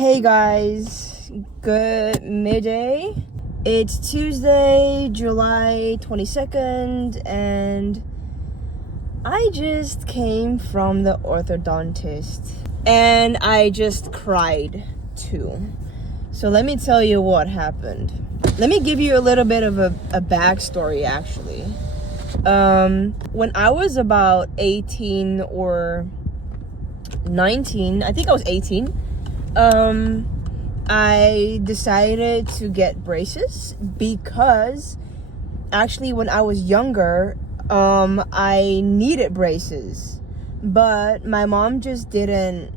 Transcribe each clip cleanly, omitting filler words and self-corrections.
Hey guys, good midday. It's Tuesday, July 22nd, and I just came from the orthodontist and I just cried too. So let me tell you what happened. Let me give you a little bit of a backstory actually. When I was about 18 or 19, I think I was 18, I decided to get braces because actually when I was younger, I needed braces, but my mom just didn't.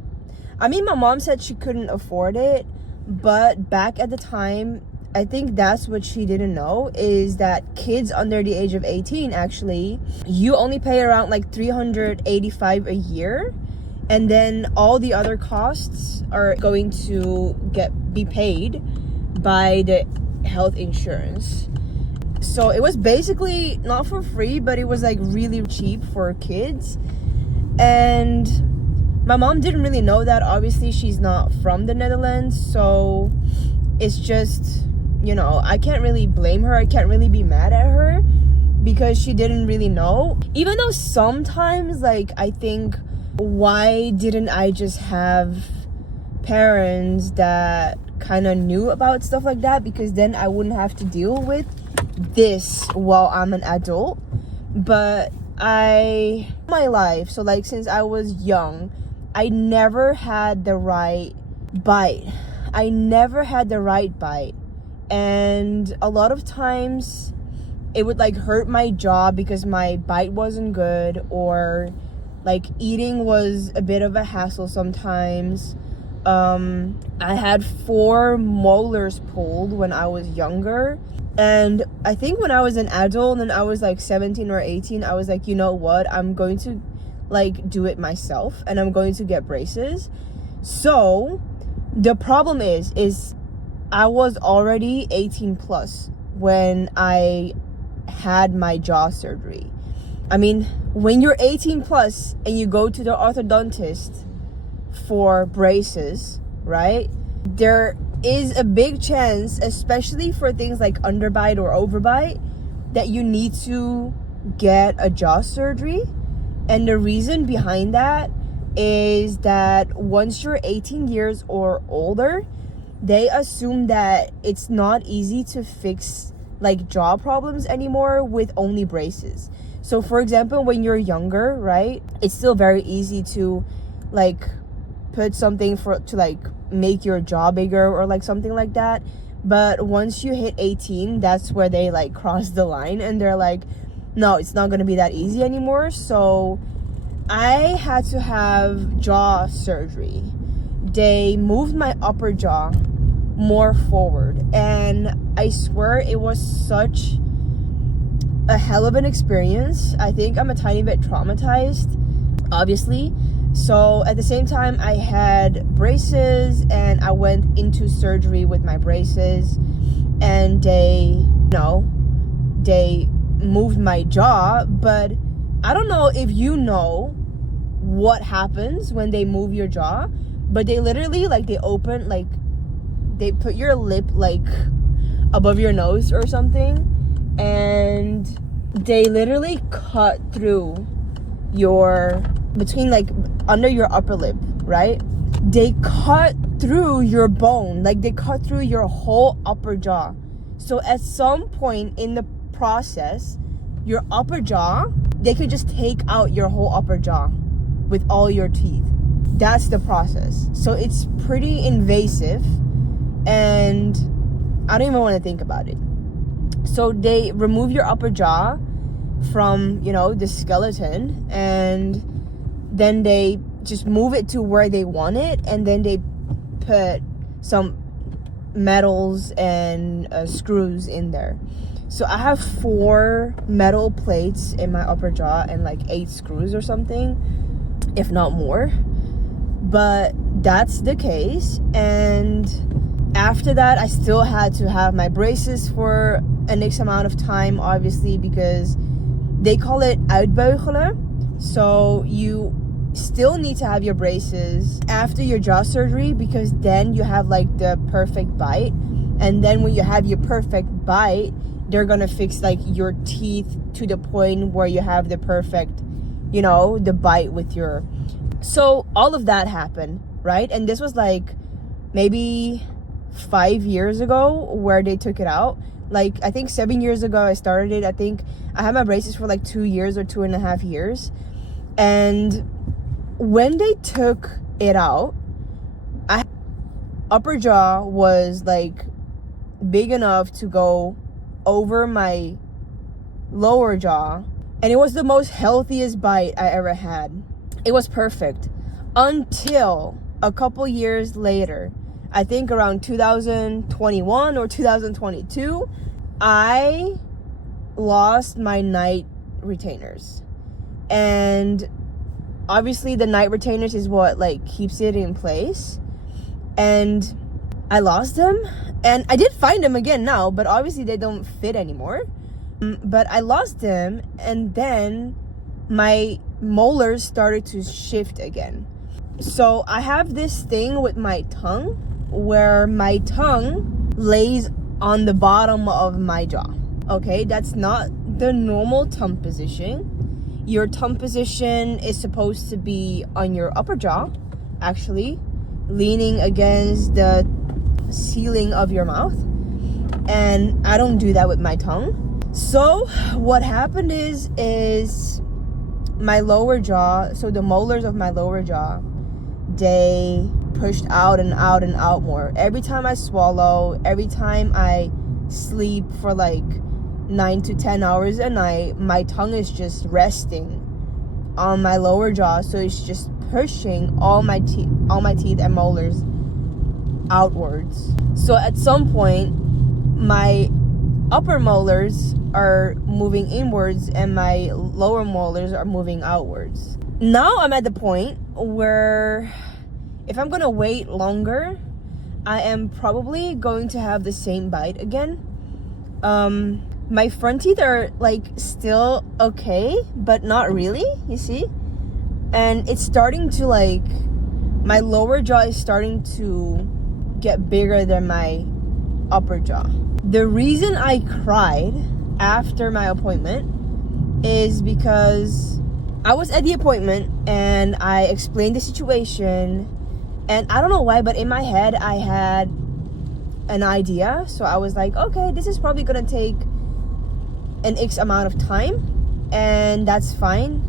My mom said she couldn't afford it, but back at the time, I think that's what she didn't know, is that kids under the age of 18, actually, you only pay around like $385 a year. And then all the other costs are going to be paid by the health insurance. So it was basically not for free, but it was like really cheap for kids. And my mom didn't really know that. Obviously, she's not from the Netherlands. So it's just, I can't really blame her. I can't really be mad at her because she didn't really know. Even though sometimes, I think, why didn't I just have parents that kind of knew about stuff like that? Because then I wouldn't have to deal with this while I'm an adult. But my life, so since I was young, I never had the right bite. And a lot of times it would hurt my jaw because my bite wasn't good, or eating was a bit of a hassle sometimes. I had 4 molars pulled when I was younger. And I think when I was an adult and I was 17 or 18, I was like, you know what? I'm going to do it myself and I'm going to get braces. So the problem is I was already 18 plus when I had my jaw surgery. When you're 18 plus and you go to the orthodontist for braces, right? There is a big chance, especially for things like underbite or overbite, that you need to get a jaw surgery. And the reason behind that is that once you're 18 years or older, they assume that it's not easy to fix jaw problems anymore with only braces. So for example, when you're younger, right, it's still very easy to put something to make your jaw bigger or something like that. But once you hit 18, that's where they cross the line and they're no, it's not going to be that easy anymore. So I had to have jaw surgery. They moved my upper jaw more forward, and I swear it was such a hell of an experience. I think I'm a tiny bit traumatized, obviously. So at the same time, I had braces and I went into surgery with my braces, and they moved my jaw. But I don't know if you know what happens when they move your jaw, but they literally they open they put your lip above your nose or something, and they literally cut through under your upper lip, right? They cut through your bone, they cut through your whole upper jaw. So at some point in the process, your upper jaw, they could just take out your whole upper jaw with all your teeth. That's the process. So it's pretty invasive, and I don't even want to think about it. So they remove your upper jaw from, the skeleton, and then they just move it to where they want it, and then they put some metals and screws in there. So I have 4 metal plates in my upper jaw and 8 screws or something, if not more. But that's the case. And after that, I still had to have my braces for an X amount of time, obviously, because they call it uitbeugelen. So you still need to have your braces after your jaw surgery, because then you have like the perfect bite. And then when you have your perfect bite, they're gonna fix like your teeth to the point where you have the perfect, you know, the bite with your... So all of that happened, right? And this was like maybe 5 years ago where they took it out. Like, I think 7 years ago I started it. I think I had my braces for like 2 years or 2.5 years. And when they took it out, upper jaw was like big enough to go over my lower jaw. And it was the most healthiest bite I ever had. It was perfect. Until a couple years later, I think around 2021 or 2022, I lost my night retainers. And obviously the night retainers is what like keeps it in place. And I lost them. And I did find them again now, but obviously they don't fit anymore. But I lost them, and then my molars started to shift again. So I have this thing with my tongue where my tongue lays on the bottom of my jaw. Okay, that's not the normal tongue position. Your tongue position is supposed to be on your upper jaw, actually, leaning against the ceiling of your mouth. And I don't do that with my tongue. So what happened is my lower jaw, so the molars of my lower jaw, they pushed out and out and out more. Every time I swallow, every time I sleep for like 9 to 10 hours a night, my tongue is just resting on my lower jaw. So it's just pushing all my teeth and molars outwards. So at some point, my upper molars are moving inwards and my lower molars are moving outwards. Now I'm at the point where if I'm gonna wait longer, I am probably going to have the same bite again. My front teeth are like still okay, but not really, you see? And it's starting to like, my lower jaw is starting to get bigger than my upper jaw. The reason I cried after my appointment is because I was at the appointment and I explained the situation, and I don't know why, but in my head I had an idea. So I was like, okay, this is probably gonna take an X amount of time, and that's fine.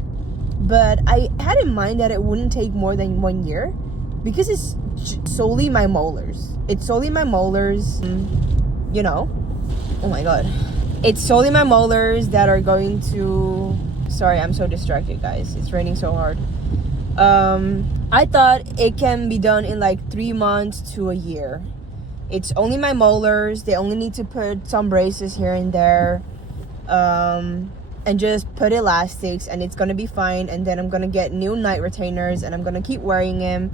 But I had in mind that it wouldn't take more than 1 year, because it's solely my molars. It's solely my molars, you know. Oh my god. It's solely my molars that are going to... Sorry, I'm so distracted, guys. It's raining so hard. I thought it can be done in like 3 months to a year. It's only my molars. They only need to put some braces here and there. And just put elastics, and it's gonna be fine. And then I'm gonna get new night retainers, and I'm gonna keep wearing them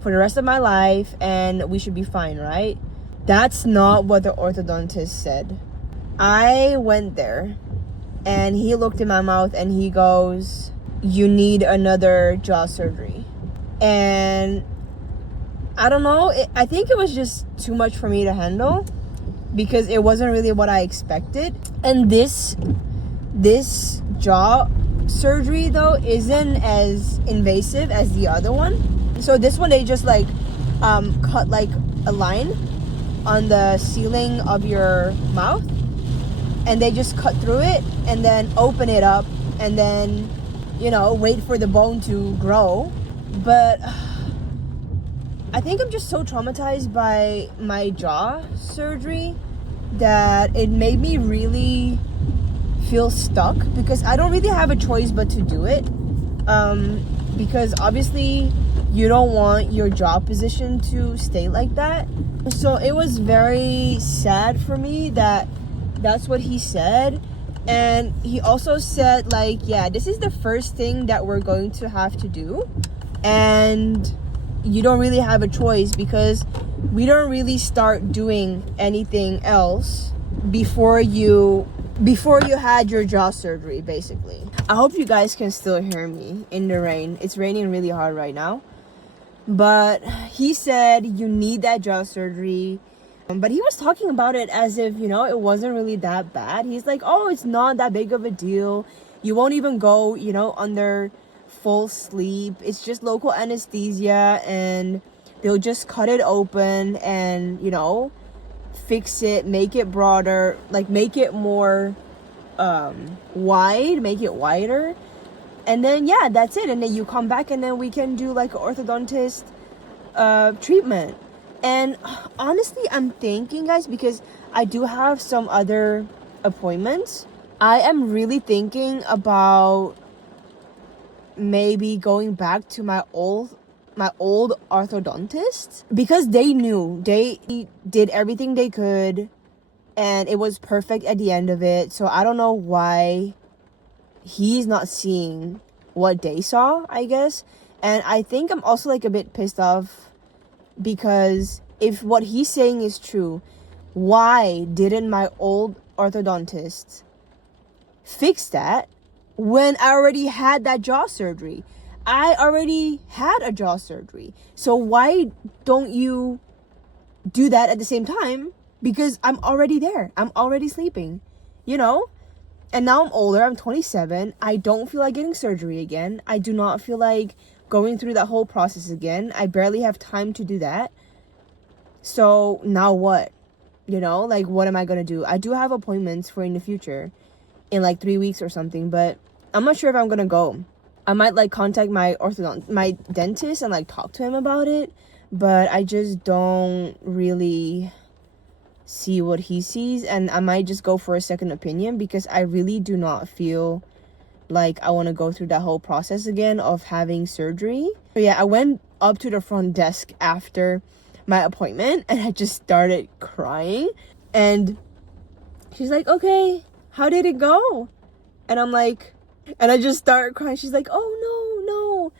for the rest of my life, and we should be fine, right? That's not what the orthodontist said. I went there, and he looked in my mouth, and he goes, "You need another jaw surgery." And I don't know, I think it was just too much for me to handle, because it wasn't really what I expected. And this jaw surgery though isn't as invasive as the other one. So this one, they just like cut like a line on the ceiling of your mouth, and they just cut through it and then open it up, and then, you know, wait for the bone to grow. But I think I'm just so traumatized by my jaw surgery that it made me really feel stuck, because I don't really have a choice but to do it, because obviously you don't want your jaw position to stay like that. So it was very sad for me that that's what he said. And he also said, like, yeah, this is the first thing that we're going to have to do, and you don't really have a choice, because we don't really start doing anything else before you had your jaw surgery, basically. I hope you guys can still hear me in the rain. It's raining really hard right now. But he said you need that jaw surgery. But he was talking about it as if, you know, it wasn't really that bad. He's like, oh, it's not that big of a deal. You won't even go, you know, under full sleep. It's just local anesthesia and they'll just cut it open and, you know, fix it, make it broader, like make it more wide, make it wider. And then, yeah, that's it. And then you come back and then we can do like an orthodontist treatment. And honestly, I'm thinking, guys, because I do have some other appointments, I am really thinking about maybe going back to my old orthodontist, because they did everything they could and it was perfect at the end of it. So I don't know why he's not seeing what they saw, I guess. And I think I'm also like a bit pissed off because if what he's saying is true, why didn't my old orthodontist fix that when I already had that jaw surgery? I already had a jaw surgery. So why don't you do that at the same time? Because I'm already there. I'm already sleeping, you know? And now I'm older. I'm 27. I don't feel like getting surgery again. I do not feel like going through that whole process again. I barely have time to do that. So now what? You know, like what am I going to do? I do have appointments for in the future in like 3 weeks or something, but I'm not sure if I'm going to go. I might like contact my dentist and like talk to him about it, but I just don't really see what he sees, and I might just go for a second opinion because I really do not feel like I want to go through that whole process again of having surgery. So yeah, I went up to the front desk after my appointment and I just started crying, and she's like, okay, how did it go? And I'm like, and I just started crying. She's like, oh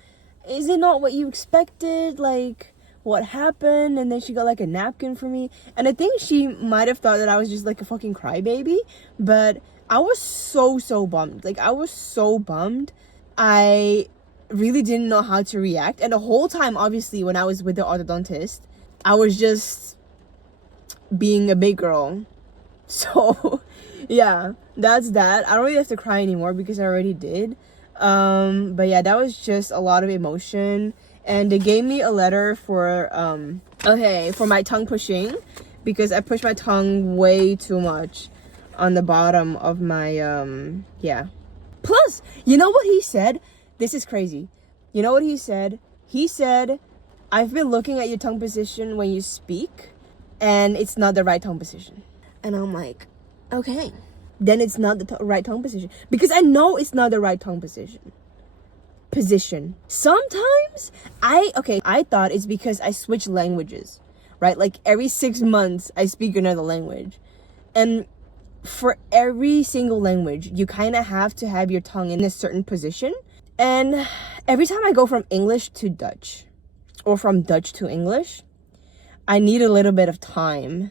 no, is it not what you expected? Like, what happened? And then she got like a napkin for me, and I think she might have thought that I was just like a fucking crybaby, but I was so bummed. Like, I was so bummed. I really didn't know how to react, and the whole time, obviously, when I was with the orthodontist, I was just being a big girl. So yeah, that's that. I don't really have to cry anymore because I already did. But yeah, that was just a lot of emotion. And they gave me a letter for for my tongue pushing, because I pushed my tongue way too much on the bottom of my yeah. Plus, you know what he said? This is crazy. You know what he said? He said, I've been looking at your tongue position when you speak, and it's not the right tongue position. And I'm like, okay, then it's not the right tongue position, because I know it's not the right tongue position. Sometimes I thought it's because I switch languages, right? Like every 6 months I speak another language, and for every single language you kind of have to have your tongue in a certain position. And every time I go from English to Dutch or from Dutch to English, I need a little bit of time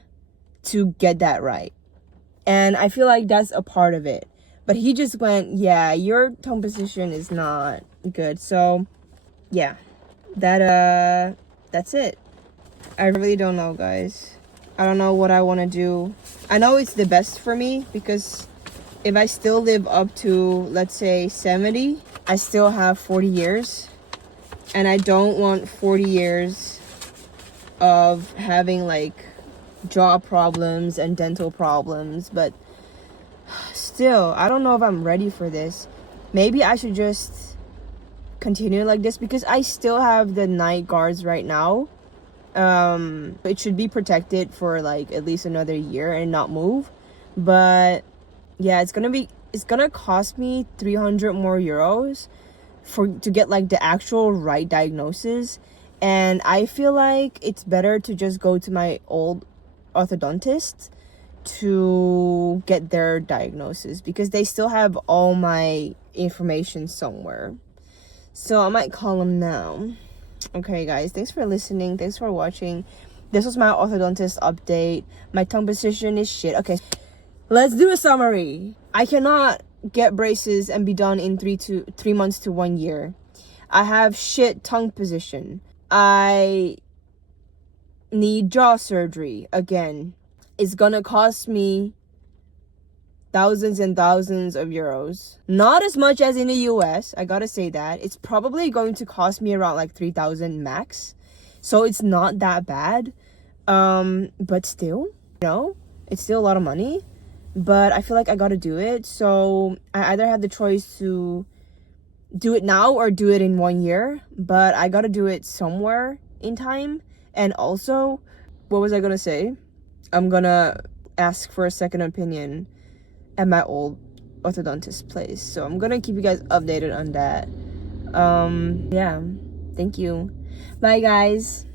to get that right, and I feel like that's a part of it. But he just went, yeah, your tongue position is not good. So yeah, that's it. I really don't know, guys. I don't know what I want to do. I know it's the best for me, because if I still live up to, let's say, 70, I still have 40 years, and I don't want 40 years of having like jaw problems and dental problems. But still, I don't know if I'm ready for this. Maybe I should just continue like this, because I still have the night guards right now. It should be protected for like at least another year and not move. But yeah, it's gonna cost me 300 more euros to get like the actual right diagnosis. And I feel like it's better to just go to my old orthodontist to get their diagnosis, because they still have all my information somewhere. So I might call them now. Okay, guys, thanks for listening. Thanks for watching. This was my orthodontist update. My tongue position is shit. Okay, let's do a summary. I cannot get braces and be done in 3 months to 1 year. I have shit tongue position. I need jaw surgery again. It's gonna cost me thousands and thousands of euros. Not as much as in the US, I gotta say that. It's probably going to cost me around like 3,000 max. So it's not that bad. But still, it's still a lot of money. But I feel like I gotta do it. So I either have the choice to do it now or do it in 1 year. But I gotta do it somewhere in time. And also, what was I gonna say? I'm gonna ask for a second opinion at my old orthodontist place. So I'm gonna keep you guys updated on that. Yeah. Thank you. Bye, guys.